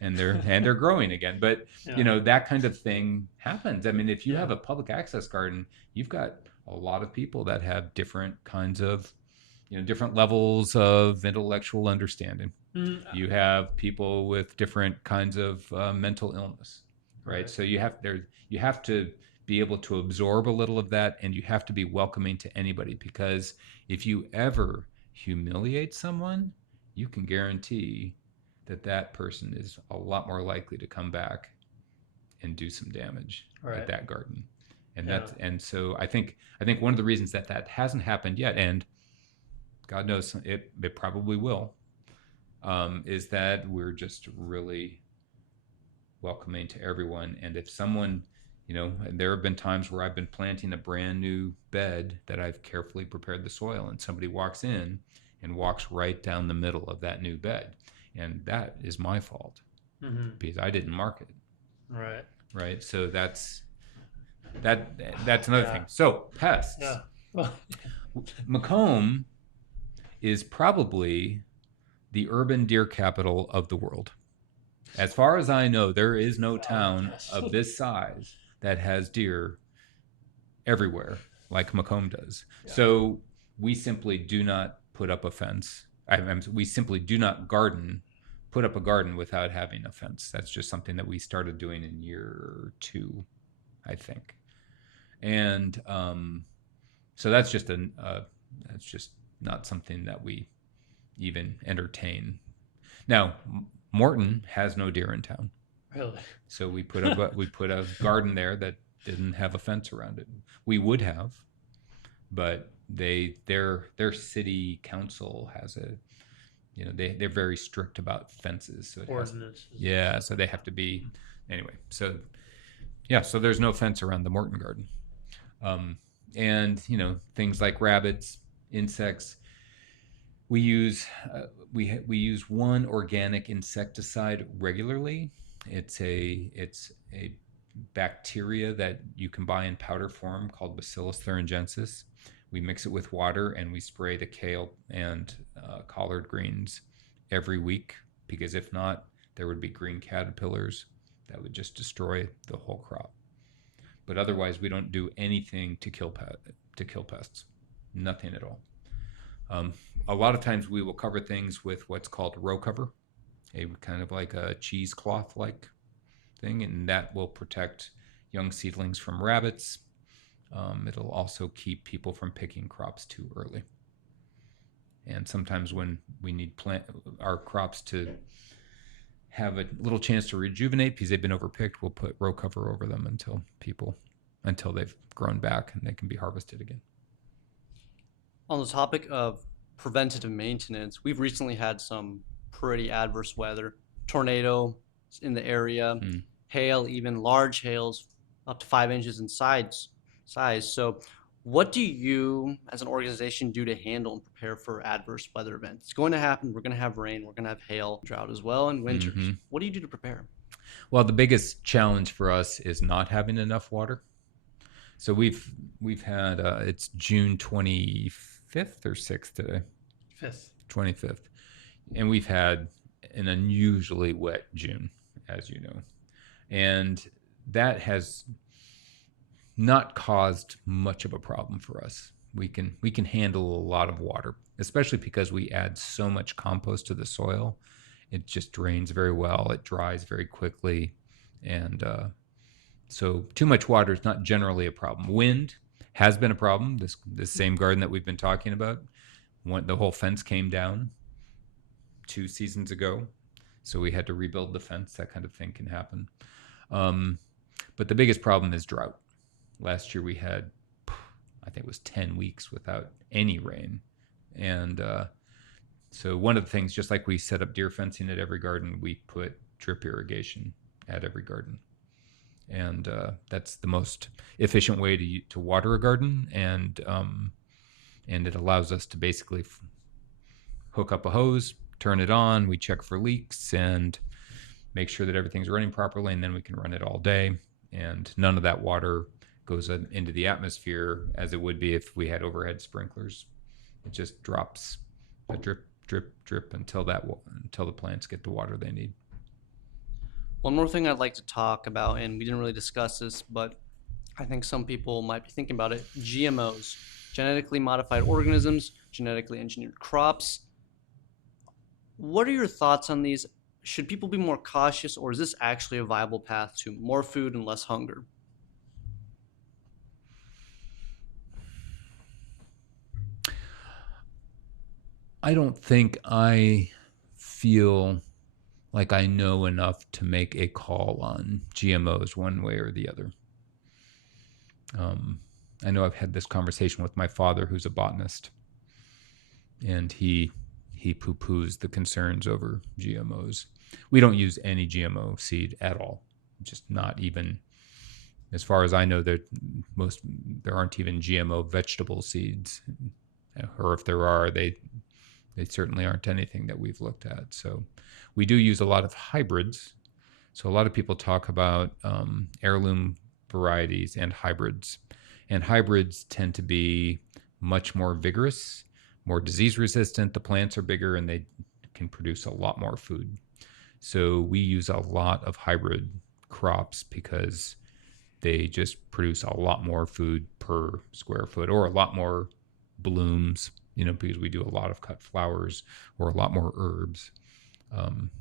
and they're growing again. But Yeah. that kind of thing happens. I mean, if you Yeah. have a public access garden, you've got a lot of people that have different kinds of different levels of intellectual understanding. You have people with different kinds of mental illness, right? So you have to be able to absorb a little of that, and you have to be welcoming to anybody, because if you ever humiliate someone, you can guarantee that person is a lot more likely to come back and do some damage at that garden. And so I think one of the reasons that hasn't happened yet, and God knows it probably will, is that we're just really welcoming to everyone. And if someone, there have been times where I've been planting a brand new bed that I've carefully prepared the soil, and somebody walks in and walks right down the middle of that new bed, and that is my fault because I didn't mark it. Right. So that's another thing. So pests. Macomb is probably the urban deer capital of the world. As far as I know, there is no town of this size that has deer everywhere like Macomb does. So we simply do not put up a fence. We simply do not put up a garden without having a fence. That's just something that we started doing in year 2, I think. And so that's just not something that we even entertain. Now, Morton has no deer in town. Really? So we put a garden there that didn't have a fence around it. We would have, but their city council has they're very strict about fences. So so they have to be anyway. So so there's no fence around the Morton garden. And things like rabbits, insects. We use one organic insecticide regularly. It's a bacteria that you can buy in powder form called Bacillus thuringiensis. We mix it with water and we spray the kale and collard greens every week, because if not, there would be green caterpillars that would just destroy the whole crop. But otherwise, we don't do anything to kill pests. Nothing at all. A lot of times we will cover things with what's called row cover, a kind of like a cheesecloth like thing, and that will protect young seedlings from rabbits. It'll also keep people from picking crops too early. And sometimes when we need our crops to have a little chance to rejuvenate because they've been overpicked, we'll put row cover over them until they've grown back and they can be harvested again. On the topic of preventative maintenance, we've recently had some pretty adverse weather, tornado in the area, hail, even large hails up to 5 inches in size. So what do you as an organization do to handle and prepare for adverse weather events? It's going to happen. We're going to have rain. We're going to have hail, drought as well, and winters. What do you do to prepare? Well, the biggest challenge for us is not having enough water. So we've had it's June 25th or 6th today? 25th. And we've had an unusually wet June, as you know. And that has not caused much of a problem for us. We can handle a lot of water, especially because we add so much compost to the soil. It just drains very well. It dries very quickly. And so too much water is not generally a problem. Wind has been a problem. This same garden that we've been talking about, the whole fence came down 2 seasons ago. So we had to rebuild the fence. That kind of thing can happen. But the biggest problem is drought. Last year we had, I think it was 10 weeks without any rain. And so one of the things, just like we set up deer fencing at every garden, we put drip irrigation at every garden. And that's the most efficient way to water a garden. And it allows us to basically hook up a hose, turn it on, we check for leaks and make sure that everything's running properly, and then we can run it all day. And none of that water goes into the atmosphere as it would be if we had overhead sprinklers. It just drops a drip, drip, drip until the plants get the water they need. One more thing I'd like to talk about, and we didn't really discuss this, but I think some people might be thinking about it: GMOs, genetically modified organisms, genetically engineered crops. What are your thoughts on these? Should people be more cautious, or is this actually a viable path to more food and less hunger? I don't think I feel like I know enough to make a call on GMOs one way or the other. I know I've had this conversation with my father, who's a botanist, and he poo-poos the concerns over GMOs. We don't use any GMO seed at all, just not even, as far as I know, there aren't even GMO vegetable seeds, or if there are, they certainly aren't anything that we've looked at. So we do use a lot of hybrids. So a lot of people talk about heirloom varieties and hybrids. And hybrids tend to be much more vigorous, more disease resistant. The plants are bigger and they can produce a lot more food. So we use a lot of hybrid crops because they just produce a lot more food per square foot, or a lot more blooms, because we do a lot of cut flowers or a lot more herbs.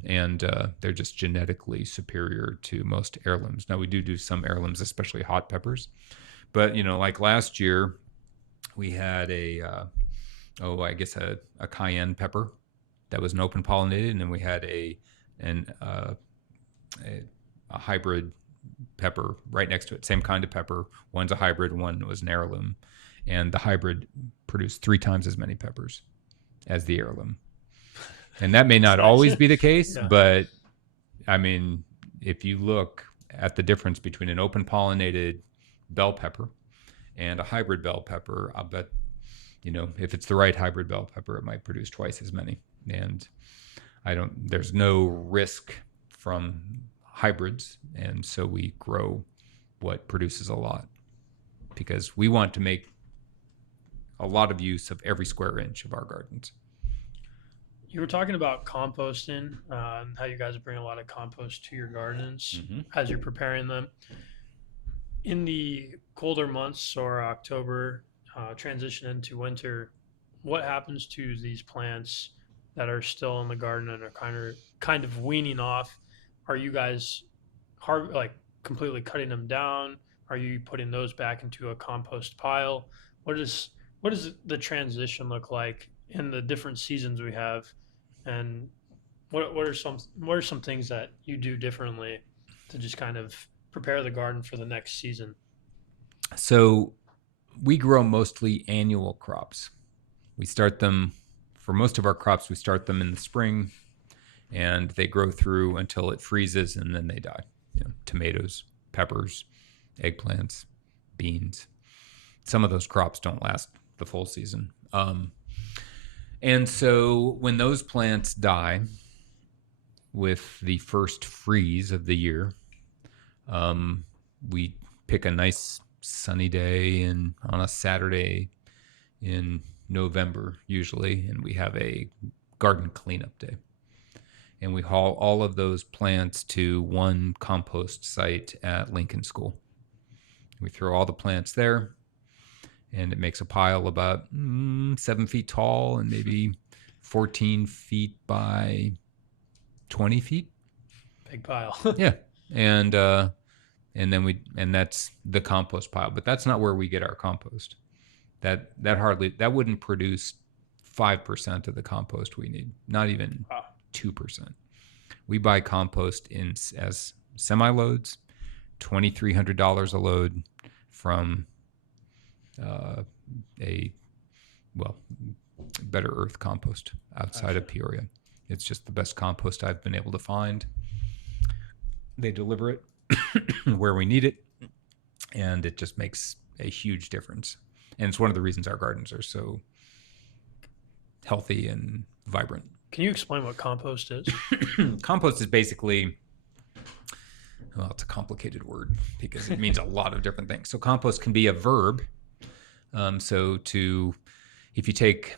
And they're just genetically superior to most heirlooms. Now, we do some heirlooms, especially hot peppers. But, like last year, we had a cayenne pepper that was an open pollinated, and then we had a hybrid pepper right next to it, same kind of pepper. One's a hybrid, one was an heirloom. And the hybrid produced 3 times as many peppers as the heirloom. And that may not always be the case, yeah. But I mean, if you look at the difference between an open pollinated bell pepper and a hybrid bell pepper, I'll bet, if it's the right hybrid bell pepper, it might produce twice as many. And there's no risk from hybrids. And so we grow what produces a lot, because we want to make a lot of use of every square inch of our gardens. You were talking about composting, how you guys bring a lot of compost to your gardens as you're preparing them. In the colder months or October, transition into winter, what happens to these plants that are still in the garden and are kind of weaning off? Are you guys completely cutting them down? Are you putting those back into a compost pile? What does the transition look like in the different seasons we have, and what are some things that you do differently to just kind of prepare the garden for the next season? So we grow mostly annual crops. We start them, for most of our crops, we start them in the spring, and they grow through until it freezes, and then they die. Tomatoes, peppers, eggplants, beans. Some of those crops don't last the full season. And so when those plants die with the first freeze of the year, we pick a nice sunny day on a Saturday in November usually, and we have a garden cleanup day. And we haul all of those plants to one compost site at Lincoln School. We throw all the plants there, and it makes a pile about 7 feet tall and maybe 14 feet by 20 feet. Big pile. Yeah. And that's the compost pile, but that's not where we get our compost. That wouldn't produce 5% of the compost we need, not even 2%. We buy compost as semi-loads, $2,300 a load from Better Earth compost outside of Peoria. It's just the best compost I've been able to find. They deliver it where we need it, and it just makes a huge difference. And it's one of the reasons our gardens are so healthy and vibrant. Can you explain what compost is? Compost is basically well, it's a complicated word because it means a lot of different things. So compost can be a verb. If you take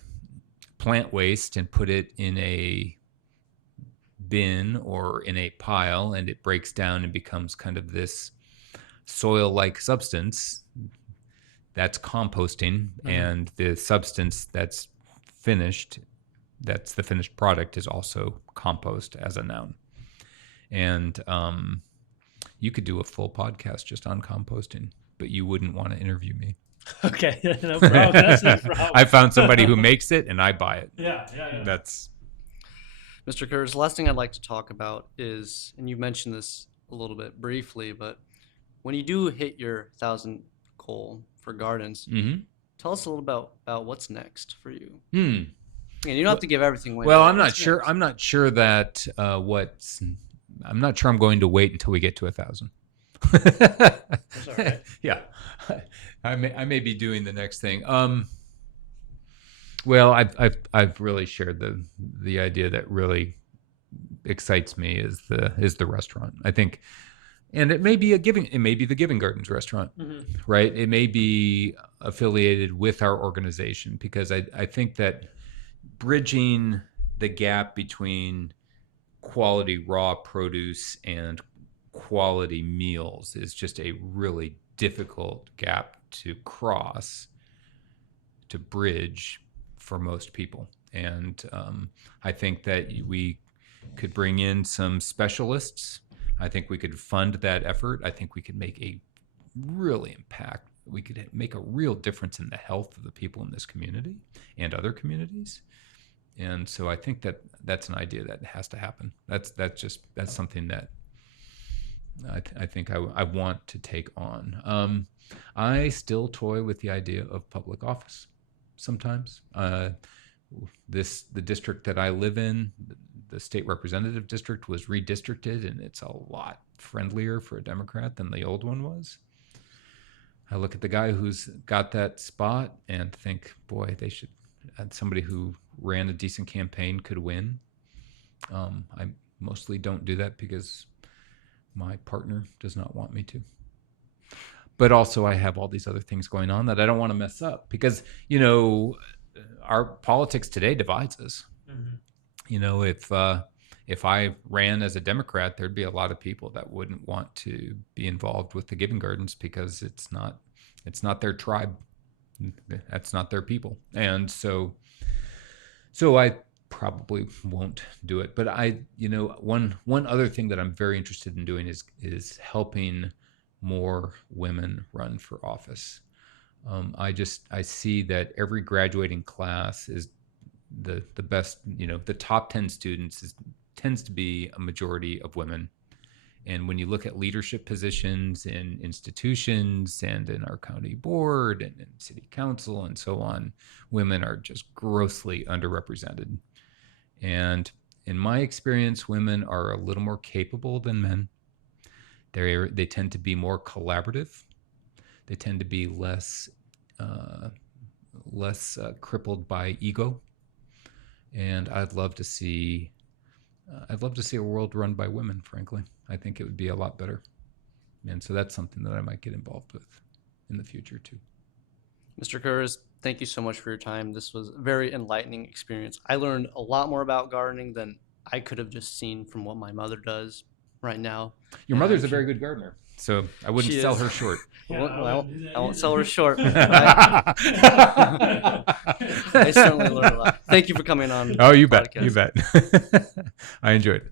plant waste and put it in a bin or in a pile and it breaks down and becomes kind of this soil-like substance, that's composting. And the substance that's finished, that's the finished product, is also compost as a noun. And you could do a full podcast just on composting, but you wouldn't want to interview me. Okay, no problem. That's no problem. I found somebody who makes it and I buy it. Yeah. That's Mr. Kurz, the last thing I'd like to talk about is, and you mentioned this a little bit briefly, but when you do hit your 1,000 goal for gardens, tell us a little about what's next for you. And you don't have to give everything away. Well, I'm not sure. Next? I'm not sure that I'm not sure I'm going to wait until we get to 1,000. That's all right. Yeah, I may be doing the next thing. Well, I've really shared the idea that really excites me is the restaurant. I think, and it may be the Giving Gardens restaurant, right? It may be affiliated with our organization, because I think that bridging the gap between quality raw produce and quality meals is just a really difficult gap to cross, to bridge for most people. And I think that we could bring in some specialists. I think we could fund that effort. I think we could make a real difference in the health of the people in this community and other communities. And so I think that that's an idea that has to happen. That's something that I think I want to take on. I still toy with the idea of public office sometimes. The district that I live in, the state representative district, was redistricted, and it's a lot friendlier for a Democrat than the old one was. I look at the guy who's got that spot and think, boy, they should. Somebody who ran a decent campaign could win. I mostly don't do that because my partner does not want me to. But also I have all these other things going on that I don't want to mess up, because, our politics today divides us. If I ran as a Democrat, there'd be a lot of people that wouldn't want to be involved with the Giving Gardens because it's not their tribe. That's not their people. And so I probably won't do it. But one other thing that I'm very interested in doing is helping more women run for office. I see that every graduating class is the best, the top 10 students tends to be a majority of women. And when you look at leadership positions in institutions and in our county board and in city council and so on, women are just grossly underrepresented. And in my experience, women are a little more capable than men. They tend to be more collaborative. They tend to be less crippled by ego. And I'd love to see a world run by women, frankly. I think it would be a lot better. And so that's something that I might get involved with in the future too. Mr. Kurz, thank you so much for your time. This was a very enlightening experience. I learned a lot more about gardening than I could have just seen from what my mother does right now. Your mother's a very good gardener, so I wouldn't sell her short. I won't sell her short. I certainly learned a lot. Thank you for coming on. Oh, you bet. You bet. I enjoyed it.